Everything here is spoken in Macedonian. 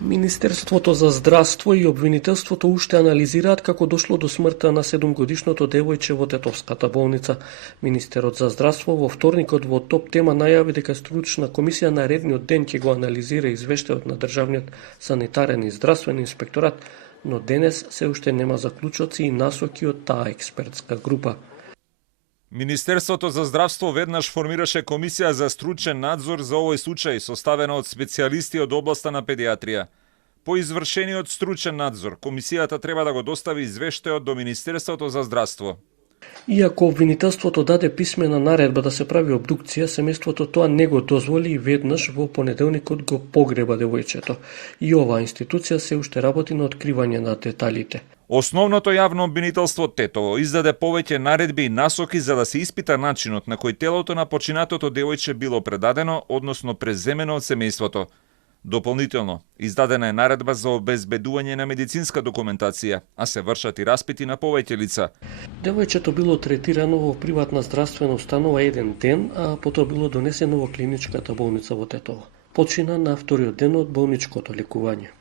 Министерството за здравство и обвинителството уште анализираат како дошло до смртта на 7-годишното девојче во Тетовската болница. Министерот за здравство во вторникот во топ тема најави дека стручна комисија наредниот ден ќе го анализира извештајот на Државниот санитарен и здравствен инспекторат, но денес се уште нема заклучоци и насоки од таа експертска група. Министерството за здравство веднаш формираше комисија за стручен надзор за овој случај, составена од специјалисти од областа на педиатрија. По извршениот стручен надзор, комисијата треба да го достави извештајот до Министерството за здравство. Иако обвинителството даде писмена наредба да се прави обдукција, семејството тоа не го дозволи и веднаш во понеделникот го погреба девојчето. И оваа институција се уште работи на откривање на деталите. Основното јавно обвинителство Тетово издаде повеќе наредби и насоки за да се испита начинот на кој телото на починатото девојче било предадено, односно преземено од семејството. Дополнително, издадена е наредба за обезбедување на медицинска документација, а се вршат и распити на повеќе лица. Девојчето било третирано во приватна здравствена установа еден ден, а потоа било донесено во клиничката болница во Тетово. Почина на вториот ден од болничкото лекување.